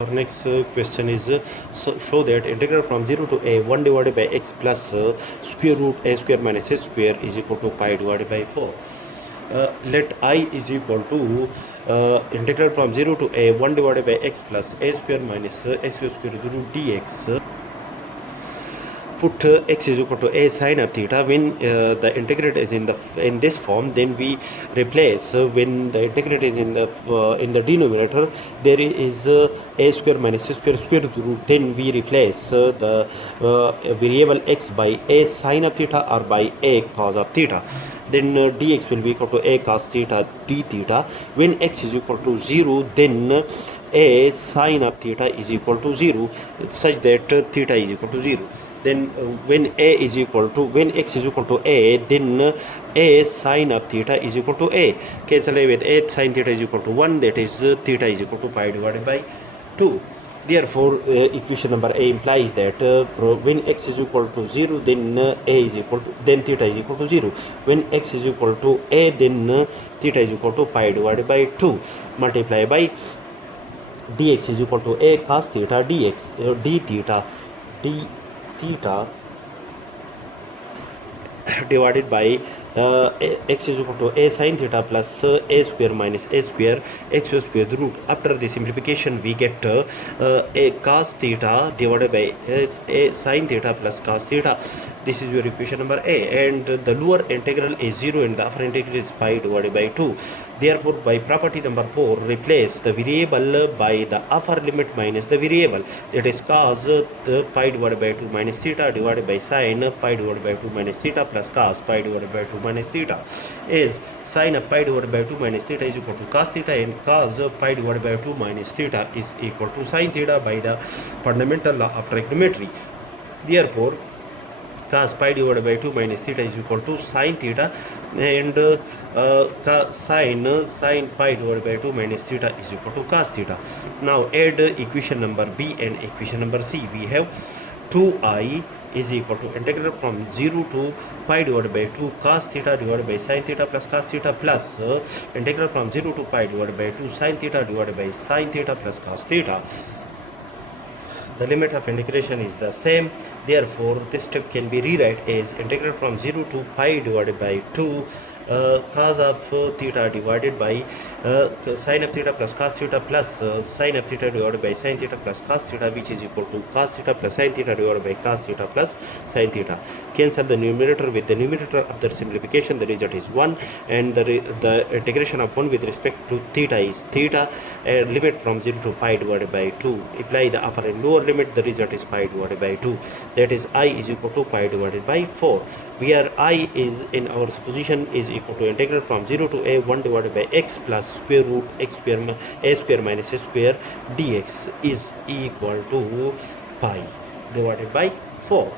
Our next question is show that integral from 0 to a 1 divided by x plus square root a square minus s square is equal to pi divided by 4. Let I is equal to integral from 0 to a 1 divided by x plus a square minus s square root dx. Put x is equal to a sine of theta. When the integrate is in this form, then we replace when the integrate is in the denominator, there is a square minus square root. Then we replace the variable x by a sine of theta or by a cos of theta. Then dx will be equal to a cos theta d theta. When x is equal to 0, then a sine of theta is equal to 0, such that theta is equal to 0. Then when x is equal to a, then a sine of theta is equal to a. Cancel away with a sine theta is equal to 1, that is theta is equal to pi divided by 2. Therefore, equation number A implies that when x is equal to 0, then then theta is equal to 0. When x is equal to a, then theta is equal to pi divided by 2. Multiply by dx is equal to a cos theta dx d theta divided by x is equal to a sine theta plus a square minus a square x square root. After the simplification, we get a cos theta divided by a sine theta plus cos theta. This is your equation number A, and the lower integral is 0 and the upper integral is pi divided by 2. Therefore, by property number 4, replace the variable by the upper limit minus the variable, that is cos the pi divided by 2 minus theta divided by sine pi divided by 2 minus theta plus cos pi divided by 2 minus theta. Is sine of pi divided by 2 minus theta is equal to cos theta, and cos pi divided by 2 minus theta is equal to sine theta by the fundamental law of trigonometry. Therefore, cos pi divided by 2 minus theta is equal to sine theta, and sine pi divided by 2 minus theta is equal to cos theta. Now add equation number B and equation number C. We have 2i is equal to integral from 0 to pi divided by 2 cos theta divided by sine theta plus cos theta plus integral from 0 to pi divided by 2 sine theta divided by sine theta plus cos theta. The limit of integration is the same. Therefore, this step can be rewrite as integral from 0 to pi divided by 2 cos of theta divided by sine of theta plus cos theta plus sine of theta divided by sine theta plus cos theta, which is equal to cos theta plus sine theta divided by cos theta plus sine theta. Cancel the numerator with the numerator. After simplification, the result is 1, and the integration of 1 with respect to theta is theta. Limit from 0 to pi divided by 2. Apply the upper and lower limit. The result is pi divided by 2. That is I is equal to pi divided by 4. Where I is in our supposition is equal to integral from 0 to a 1 divided by x plus square root x square a square minus a square dx is equal to pi divided by 4.